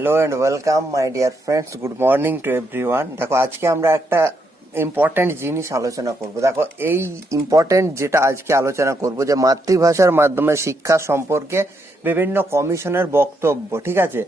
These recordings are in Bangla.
Hello and welcome my dear friends, good morning to everyone. দেখো, আজকে আমরা একটা ইম্পর্টেন্ট জিনিস আলোচনা করব। দেখো, এই ইম্পর্টেন্ট যেটা আজকে আলোচনা করব, যে মাতৃভাষার মাধ্যমে শিক্ষা সম্পর্কে বিভিন্ন কমিশনের বক্তব্য। ঠিক আছে,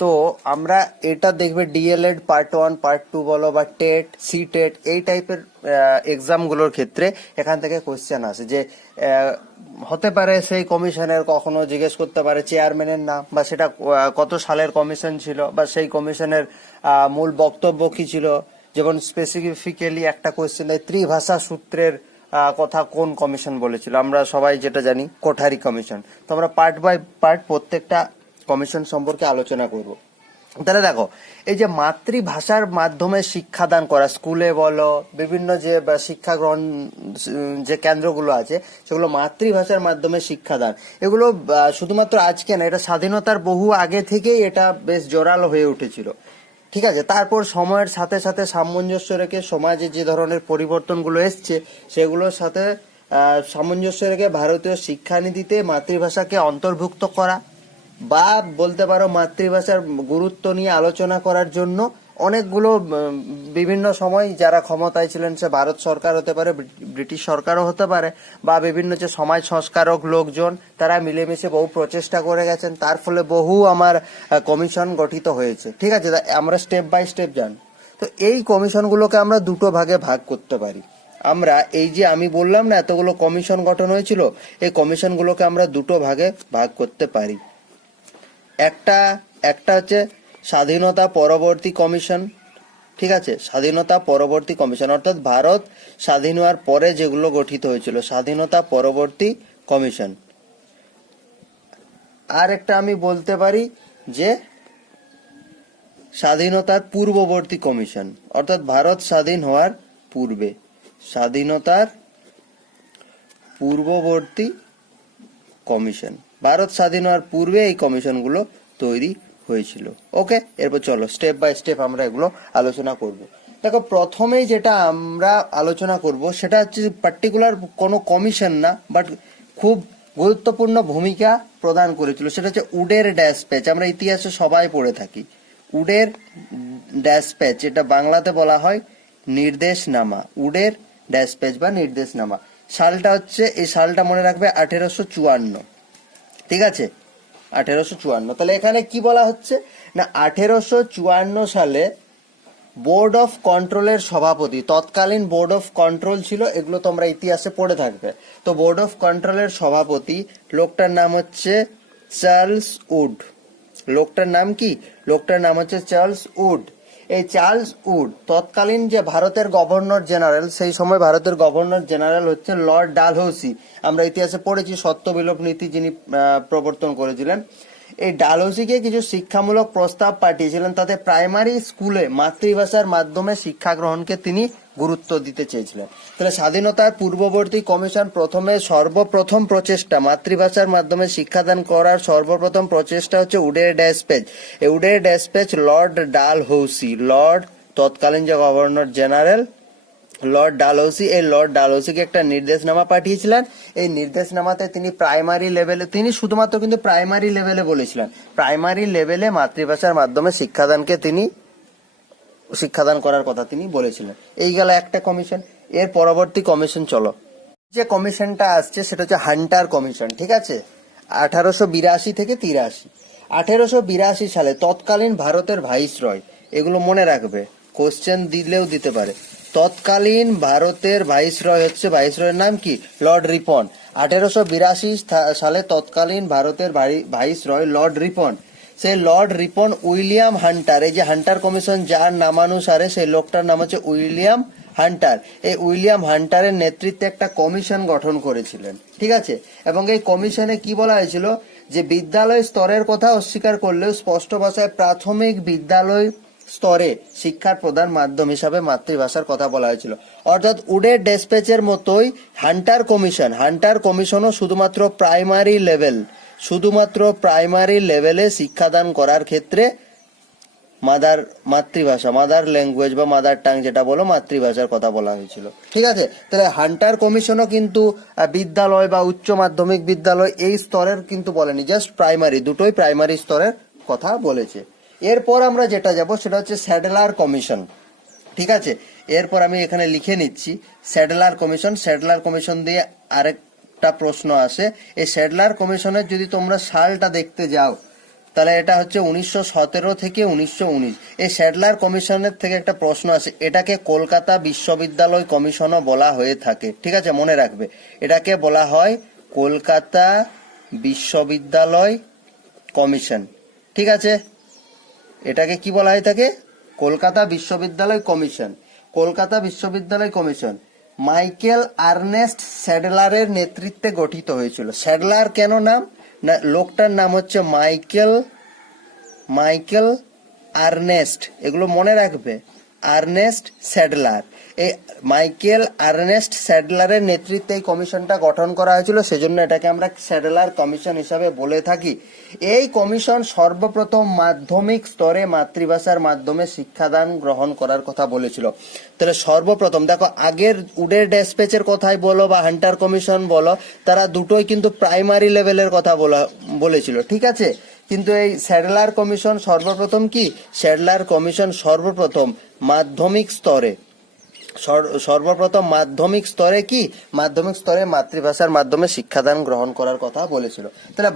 তো আমরা এটা দেখবে ডিএলএড পার্ট 1 পার্ট 2 বলো বা টেট সি টেট এই টাইপের এক্সামগুলোর ক্ষেত্রে এখান থেকে কোশ্চেন আসে, যে হতে পারে সেই কমিশনের কখনো জিজ্ঞেস করতে পারে চেয়ারম্যানের নাম, বা সেটা কত সালের কমিশন ছিল, বা সেই কমিশনের মূল বক্তব্য কি ছিল। যেমন স্পেসিফিক্যালি একটা কোশ্চেন, ত্রিভাষা সূত্রের কথা কোন কমিশন বলেছিল। আমরা সবাই যেটা জানি কোঠারি কমিশন। তো আমরা পার্ট বাই পার্ট প্রত্যেকটা কমিশন সম্পর্কে আলোচনা করব। তাহলে দেখো, এই যে মাতৃভাষার মাধ্যমে শিক্ষাদান করা, স্কুলে বলো বিভিন্ন যে শিক্ষা গ্রহণ যে কেন্দ্রগুলো আছে, সেগুলো মাতৃভাষার মাধ্যমে শিক্ষাদান, এগুলো শুধুমাত্র আজকে না, এটা স্বাধীনতার বহু আগে থেকেই এটা বেশ জোরালো হয়ে উঠেছিল। ঠিক আছে, তারপর সময়ের সাথে সাথে সামঞ্জস্য রেখে সমাজে যে ধরনের পরিবর্তনগুলো এসছে, সেগুলোর সাথে সামঞ্জস্য রেখে ভারতীয় শিক্ষানীতিতে মাতৃভাষাকে অন্তর্ভুক্ত করা, বা বলতে পারো মাতৃভাষার গুরুত্ব নিয়ে আলোচনা করার জন্য অনেকগুলো বিভিন্ন সময় যারা ক্ষমতায় ছিলেন, সে ভারত সরকার হতে পারে, ব্রিটিশ সরকারও হতে পারে, বা বিভিন্ন যে সমাজ সংস্কারক লোকজন, তারা মিলেমিশে বহু প্রচেষ্টা করে গেছেন। তার ফলে বহু আমার কমিশন গঠিত হয়েছে। ঠিক আছে, আমরা স্টেপ বাই স্টেপ জানি। তো এই কমিশনগুলোকে আমরা দুটো ভাগে ভাগ করতে পারি। আমরা এই যে আমি বললাম না এতগুলো কমিশন গঠন হয়েছিল, এই কমিশনগুলোকে আমরা দুটো ভাগে ভাগ করতে পারি। একটা হচ্ছে স্বাধীনতা পরবর্তী কমিশন। ঠিক আছে, স্বাধীনতা পরবর্তী কমিশন অর্থাৎ ভারত স্বাধীন হওয়ার পরে যেগুলো গঠিত হয়েছিল, স্বাধীনতা পরবর্তী কমিশন। আর একটা আমি বলতে পারি যে স্বাধীনতার পূর্ববর্তী কমিশন, অর্থাৎ ভারত স্বাধীন হওয়ার পূর্বে, স্বাধীনতার পূর্ববর্তী কমিশন। ভারত স্বাধীন হওয়ার পূর্বে এই কমিশনগুলো তৈরি হয়েছিল। ওকে, এরপর চলো স্টেপ বাই স্টেপ আমরা এগুলো আলোচনা করব। দেখো, প্রথমেই যেটা আমরা আলোচনা করব সেটা হচ্ছে পার্টিকুলার কোনো কমিশন না, বাট খুব গুরুত্বপূর্ণ ভূমিকা প্রদান করেছিল। সেটা হচ্ছে উডের ড্যাসপ্যাচ। আমরা ইতিহাসে সবাই পড়ে থাকি উডের ড্যাসপ্যাচ, এটা বাংলাতে বলা হয় নির্দেশনামা। উডের ড্যাসপ্যাচ বা নির্দেশনামা। সালটা হচ্ছে, এই সালটা মনে রাখবে 1854। ঠিক আছে, 1854। তাহলে এখানে কি বলা হচ্ছে না, 1854 সালে বোর্ড অফ কন্ট্রোলের সভাপতি, তৎকালীন বোর্ড অফ কন্ট্রোল ছিল, এগুলো তোমরা ইতিহাসে পড়ে থাকবে। তো বোর্ড অফ কন্ট্রোলের সভাপতি লোকটার নাম হচ্ছে চার্লস উড। লোকটার নাম কি? লোকটার নাম হচ্ছে চার্লস উড। এই চার্লস উড তৎকালীন যে ভারতের গভর্নর জেনারেল, সেই সময় ভারতের গভর্নর জেনারেল হচ্ছে লর্ড ডালহৌসি। আমরা ইতিহাসে পড়েছি সত্য বিলোপ নীতি যিনি প্রবর্তন করেছিলেন। এই ডালহৌসিকে কিছু শিক্ষামূলক প্রস্তাব পাঠিয়েছিলেন, তাতে প্রাইমারি স্কুলে মাতৃভাষার মাধ্যমে শিক্ষা গ্রহণকে তিনি গুরুত্ব দিতে চেয়েছিলেন। তাহলে স্বাধীনতার পূর্ববর্তী কমিশন সর্বপ্রথম প্রচেষ্টা মাতৃভাষার মাধ্যমে শিক্ষাদান করার সর্বপ্রথম প্রচেষ্টা হচ্ছে উডের ড্যাসপ্যাচ। এই উডের ড্যাসপ্যাচ লর্ড ডালহৌসি, তৎকালীন যে গভর্নর জেনারেল লর্ড ডালহৌসি, এই লর্ড ডালহৌসিকে একটা নির্দেশনামা পাঠিয়েছিলেন। এই নির্দেশনামাতে তিনি প্রাইমারি লেভেলে, তিনি শুধুমাত্র কিন্তু প্রাইমারি লেভেলে বলেছিলেন, প্রাইমারি লেভেলে মাতৃভাষার মাধ্যমে শিক্ষাদান করার কথা তিনি বলেছিলেন। এই গেল একটা কমিশন। এর পরবর্তী কমিশন চলো, যে কমিশনটা আসছে সেটা হচ্ছে হান্টার কমিশন। ঠিক আছে, 1882 থেকে 83। 1882 সালে তৎকালীন ভারতের ভাইসরয়, এগুলো মনে রাখবে, কোশ্চেন দিলেও দিতে পারে। তৎকালীন ভারতের ভাইসরয়ের নাম কি? লর্ড রিপন। 1882 সালে তৎকালীন ভারতের ভাইসরয় লর্ড রিপন, সেই লর্ড রিপন উইলিয়াম হান্টার, এই যে হান্টার কমিশন যার নামানুসারে, সেই লোকটার নাম হচ্ছে উইলিয়াম হান্টার। এই উইলিয়াম হান্টারের নেতৃত্বে একটা কমিশন গঠন করেছিলেন। ঠিক আছে, এবং এই কমিশনে কি বলা হয়েছিল, যে বিদ্যালয় স্তরের কথা অস্বীকার করলেও স্পষ্ট ভাষায় প্রাথমিক বিদ্যালয় স্তরে শিক্ষার প্রধান মাধ্যম হিসাবে মাতৃভাষার কথা বলা হয়েছিল। অর্থাৎ উডের ডেসপ্যাচের মতোই হান্টার কমিশনও শুধুমাত্র প্রাইমারি লেভেলে শিক্ষাদান করার ক্ষেত্রে মাদার ল্যাঙ্গুয়েজ বা মাদার টাং যেটা বলো, মাতৃভাষার কথা বলা হয়েছিল। ঠিক আছে, তাহলে হান্টার কমিশনও কিন্তু বিদ্যালয় বা উচ্চ মাধ্যমিক বিদ্যালয় এই স্তরের কিন্তু বলেনি, জাস্ট প্রাইমারি, দুটোই প্রাইমারি স্তরের কথা বলেছে। এরপর আমরা যেটা যাব সেটা হচ্ছে স্যাডলার কমিশন। ঠিক আছে, এরপর আমি এখানে লিখে নিচ্ছি স্যাডলার কমিশন। স্যাডলার কমিশন দিয়ে আরেকটা প্রশ্ন আসে, এই স্যাডলার কমিশনের যদি তোমরা সালটা দেখতে যাও তাহলে এটা হচ্ছে 1917 থেকে 1919। এই স্যাডলার কমিশনের থেকে একটা প্রশ্ন আসে, এটাকে কলকাতা বিশ্ববিদ্যালয় কমিশনও বলা হয়ে থাকে। ঠিক আছে, মনে রাখবে এটাকে বলা হয় কলকাতা বিশ্ববিদ্যালয় কমিশন। ঠিক আছে, এটাকে কি বলা হয়ে থাকে? কলকাতা বিশ্ববিদ্যালয় কমিশন। কলকাতা বিশ্ববিদ্যালয় কমিশন মাইকেল আর্নেস্ট স্যাডলারের নেতৃত্বে গঠিত হয়েছিল। স্যাডলার কেন নাম না, লোকটার নাম হচ্ছে মাইকেল আর্নেস্ট, এগুলো মনে রাখবে, আর্নেস্ট স্যাডলার। এই মাইকেল আর্নেস্ট স্যাডলারের নেতৃত্বে এই কমিশনটা গঠন করা হয়েছিল, সেজন্য এটাকে আমরা স্যাডলার কমিশন হিসাবে বলে থাকি। এই কমিশন সর্বপ্রথম মাধ্যমিক স্তরে মাতৃভাষার মাধ্যমে শিক্ষাদান গ্রহণ করার কথা বলেছিল। তাহলে সর্বপ্রথম দেখো, আগের উডের ড্যাসপ্যাচের কথাই বলো বা হান্টার কমিশন বলো, তারা দুটোই কিন্তু প্রাইমারি লেভেলের কথা বলেছিল। ঠিক আছে, কিন্তু এই স্যাডলার কমিশন সর্বপ্রথম কি? স্যাডলার কমিশন সর্বপ্রথম মাধ্যমিক স্তরে মাধ্যমিক স্তরে মাতৃভাষার মাধ্যমে শিক্ষাদান গ্রহণ করার কথা বলেছিল। তাহলে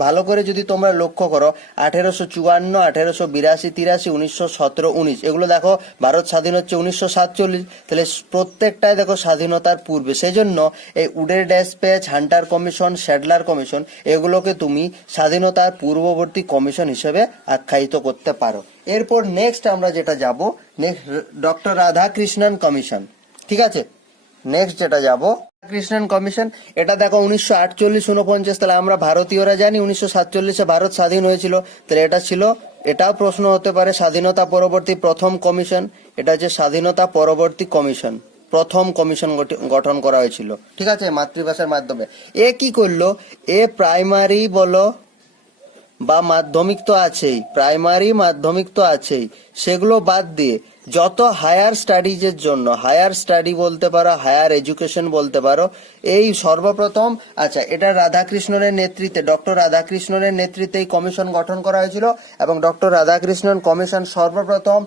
ভালো করে যদি তোমরা লক্ষ্য করো, 1854, 1882, 83, 1917, 19 এগুলো দেখো, ভারত স্বাধীন হচ্ছে 1947। তাহলে প্রত্যেকটাই দেখো স্বাধীনতার পূর্বে। সেই জন্য এই উডের ড্যাসপ্যাচ, হান্টার কমিশন, স্যাডলার কমিশন এগুলোকে তুমি স্বাধীনতার পূর্ববর্তী কমিশন হিসেবে আখ্যায়িত করতে পারো। এরপর নেক্সট আমরা যেটা যাব, নেক্সট ডক্টর রাধাকৃষ্ণন কমিশন। ঠিক আছে, নেক্সট যেটা যাব রাধাকৃষ্ণন কমিশন, এটা দেখো 1948-49। তাহলে আমরা ভারতীয়রা জানি 1947-এ ভারত স্বাধীন হয়েছিল। তাহলে এটাও প্রশ্ন হতে পারে, স্বাধীনতা পরবর্তী প্রথম কমিশন। এটা হচ্ছে স্বাধীনতা পরবর্তী কমিশন, প্রথম কমিশন গঠন করা হয়েছিল। ঠিক আছে, মাতৃভাষার মাধ্যমে। এ কি করলো? এ প্রাইমারি বলো বা মাধ্যমিক তো আছেই, প্রাইমারি মাধ্যমিক তো আছেই, সেগুলো বাদ দিয়ে যত হায়ার স্টাডিজের জন্য, হায়ার স্টাডি বলতে পারো, হায়ার এডুকেশন বলতে পারো, এই সর্বপ্রথম, আচ্ছা, এটা রাধাকৃষ্ণনের নেতৃত্বে, ডক্টর রাধাকৃষ্ণনের নেতৃত্বে এই কমিশন গঠন করা হয়েছিল। এবং ডক্টর রাধাকৃষ্ণন কমিশন সর্বপ্রথম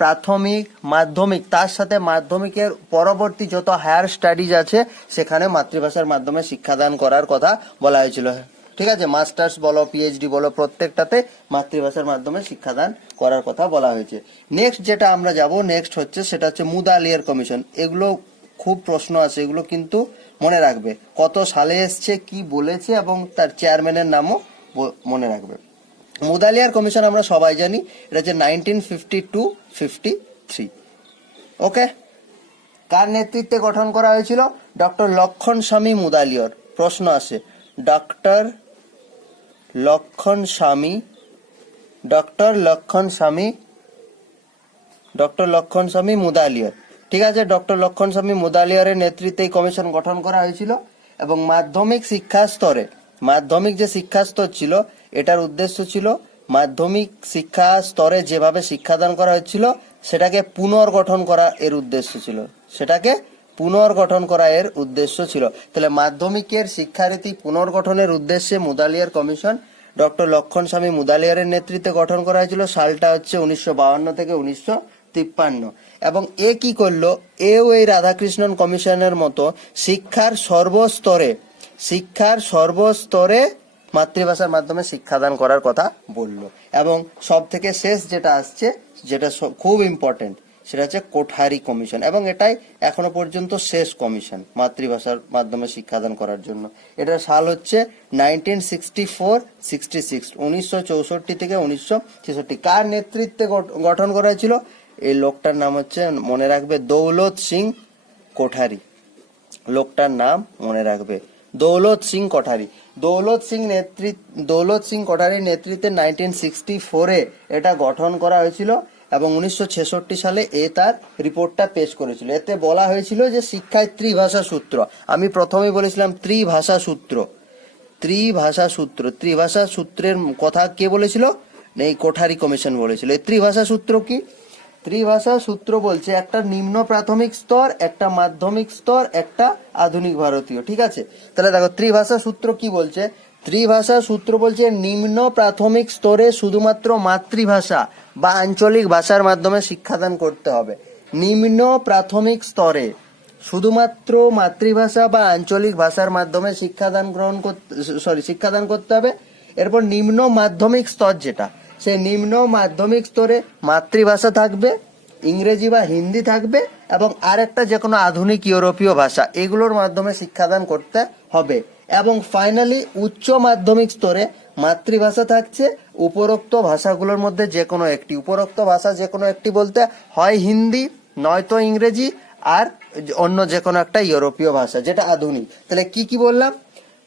প্রাথমিক, মাধ্যমিক, তার সাথে মাধ্যমিকের পরবর্তী যত হায়ার স্টাডিজ আছে সেখানে মাতৃভাষার মাধ্যমে শিক্ষাদান করার কথা বলা হয়েছিল। ঠিক আছে, মাস্টার্স বলো, পিএইচডি বলো, প্রত্যেকটাতে মাতৃভাষার মাধ্যমে শিক্ষাদান করার কথা বলা হয়েছে। নেক্সট যেটা আমরা যাব, নেক্সট হচ্ছে সেটা হচ্ছে মুদালিয়ার কমিশন। এগুলো খুব প্রশ্ন আছে, এগুলো কিন্তু মনে রাখবে, কত সালে এসছে, কি বলেছে এবং তার চেয়ারম্যানের নামও মনে রাখবে। মুদালিয়ার কমিশন আমরা সবাই জানি, এটা হচ্ছে 1952-53। ওকে, কার নেতৃত্বে গঠন করা হয়েছিল? ডক্টর লক্ষণ স্বামী মুদালিয়ার। প্রশ্ন আসে, ডক্টর লক্ষণ স্বামী মুদালিয়ার। ঠিক আছে, ডক্টর লক্ষণ স্বামী মুদালিয়ারের নেতৃত্বে এই কমিশন গঠন করা হয়েছিল। এবং মাধ্যমিক যে শিক্ষা স্তর ছিল, এটার উদ্দেশ্য ছিল মাধ্যমিক শিক্ষা স্তরে যেভাবে শিক্ষাদান করা হচ্ছিল সেটাকে পুনর্গঠন করা এর উদ্দেশ্য ছিল। তাহলে মাধ্যমিকের শিক্ষারীতি পুনর্গঠনের উদ্দেশ্যে মুদালিয়ার কমিশন ডক্টর লক্ষণ স্বামী মুদালিয়ারের নেতৃত্বে গঠন করা হয়েছিল। সালটা হচ্ছে 1952 থেকে 1953। এবং এ কি করলো? এও এই রাধাকৃষ্ণন কমিশনের মতো শিক্ষার সর্বস্তরে মাতৃভাষার মাধ্যমে শিক্ষাদান করার কথা বললো। এবং সব থেকে শেষ যেটা আসছে, যেটা খুব ইম্পর্টেন্ট, সেটা হচ্ছে কোঠারি কমিশন। এবং এটাই এখনো পর্যন্ত শেষ কমিশন মাতৃভাষার মাধ্যমে শিক্ষাদান করার জন্য। এটার সাল হচ্ছে 1964-66, 1964 থেকে 1966। কার নেতৃত্বে গঠন করা হয়েছিল? এই লোকটার নাম হচ্ছে, মনে রাখবে, দৌলত সিং কোঠারি। লোকটার নাম মনে রাখবে, দৌলত সিং কোঠারি। দৌলত সিং কোঠারির নেতৃত্বে 1964-এ এটা গঠন করা হয়েছিল। এবং 1966 সালে এ তার রিপোর্টটা পেশ করেছিল। এতে বলা হয়েছিল যে শিক্ষায় ত্রিভাষা সূত্র, আমি প্রথমেই বলেছিলাম ত্রিভাষা সূত্রের কথা কে বলেছিল? এই কোঠারি কমিশন বলেছিল। এই ত্রিভাষা সূত্র কি? ত্রিভাষা সূত্র বলছে একটা নিম্ন প্রাথমিক স্তর, একটা মাধ্যমিক স্তর, একটা আধুনিক ভারতীয়। ঠিক আছে, তাহলে দেখো ত্রিভাষা সূত্র কি বলছে? ত্রিভাষা সূত্র বলছে নিম্ন প্রাথমিক স্তরে শুধুমাত্র মাতৃভাষা বা আঞ্চলিক ভাষার মাধ্যমে শিক্ষাদান করতে হবে। নিম্ন প্রাথমিক স্তরে শুধুমাত্র মাতৃভাষা বা আঞ্চলিক ভাষার মাধ্যমে শিক্ষাদান করতে হবে। এরপর নিম্ন মাধ্যমিক স্তর যেটা, সেই নিম্ন মাধ্যমিক স্তরে মাতৃভাষা থাকবে, ইংরেজি বা হিন্দি থাকবে এবং আরেকটা যে কোনো আধুনিক ইউরোপীয় ভাষা, এগুলোর মাধ্যমে শিক্ষাদান করতে হবে। এবং ফাইনালি উচ্চ মাধ্যমিক স্তরে মাতৃভাষা থাকছে, উপরোক্ত ভাষাগুলোর মধ্যে যে কোনো একটি। উপরোক্ত ভাষা যে কোনো একটি বলতে হয় হিন্দি, নয়তো ইংরেজি, আর অন্য যে কোনো একটা ইউরোপীয় ভাষা যেটা আধুনিক। তাহলে কি কি বললাম?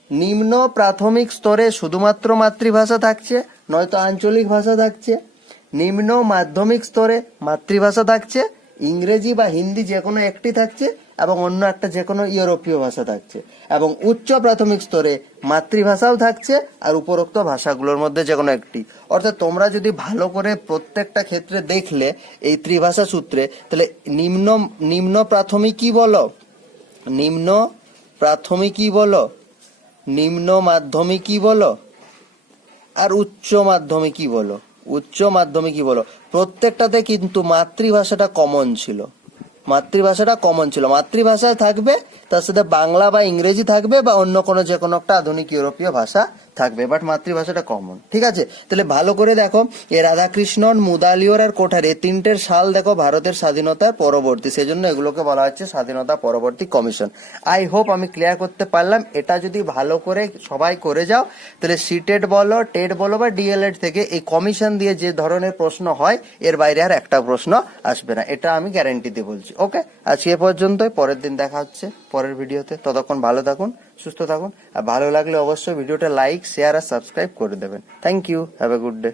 নিম্ন প্রাথমিক স্তরে শুধুমাত্র মাতৃভাষা থাকছে, নয়তো আঞ্চলিক ভাষা থাকছে। নিম্ন মাধ্যমিক স্তরে মাতৃভাষা থাকছে, ইংরেজি বা হিন্দি যে কোনো একটি থাকছে এবং অন্য একটা যে কোনো ইউরোপীয় ভাষা থাকছে। এবং উচ্চ প্রাথমিক স্তরে মাতৃভাষাও থাকছে আর উপরোক্ত ভাষাগুলোর মধ্যে যে কোনো একটি। অর্থাৎ তোমরা যদি ভালো করে প্রত্যেকটা ক্ষেত্রে দেখলে এই ত্রিভাষা সূত্রে, তাহলে নিম্ন নিম্ন প্রাথমিক কি বলো, নিম্ন প্রাথমিক কি বলো, নিম্ন মাধ্যমিকই বলো আর উচ্চ মাধ্যমিকই বলো, উচ্চ মাধ্যমিকই বলো, প্রত্যেকটাতে কিন্তু মাতৃভাষাটা কমন ছিল। মাতৃভাষাটা কমন ছিল, মাতৃভাষায় থাকবে, তার সাথে বাংলা বা ইংরেজি থাকবে বা অন্য কোনো যে কোনো একটা আধুনিক ইউরোপীয় ভাষা থাকবে, বাট মাতৃভাষাটা কমন। ঠিক আছে, তাহলে ভালো করে দেখো, এ রাধাকৃষ্ণন, মুদালিয়র আর কোঠার, এই তিনটের সাল দেখো ভারতের স্বাধীনতার পরবর্তী, সেজন্য এগুলোকে বলা হচ্ছে স্বাধীনতা পরবর্তী কমিশন। আই হোপ আমি ক্লিয়ার করতে পারলাম। এটা যদি ভালো করে সবাই করে যাও, তাহলে সিটেট বলো, টেট বলো বা ডিএলএড থেকে এই কমিশন দিয়ে যে ধরনের প্রশ্ন হয়, এর বাইরে আর একটা প্রশ্ন আসবে না, এটা আমি গ্যারেন্টি দিয়ে বলছি। ওকে, আজকে এ পর্যন্তই, পরের দিন দেখা হচ্ছে পরের ভিডিওতে। ততক্ষণ ভালো থাকুন, সুস্থ থাকুন, আর ভালো লাগলে অবশ্যই ভিডিওটা লাইক, শেয়ার আর সাবস্ক্রাইব করে দেবেন। Thank you, have a good day.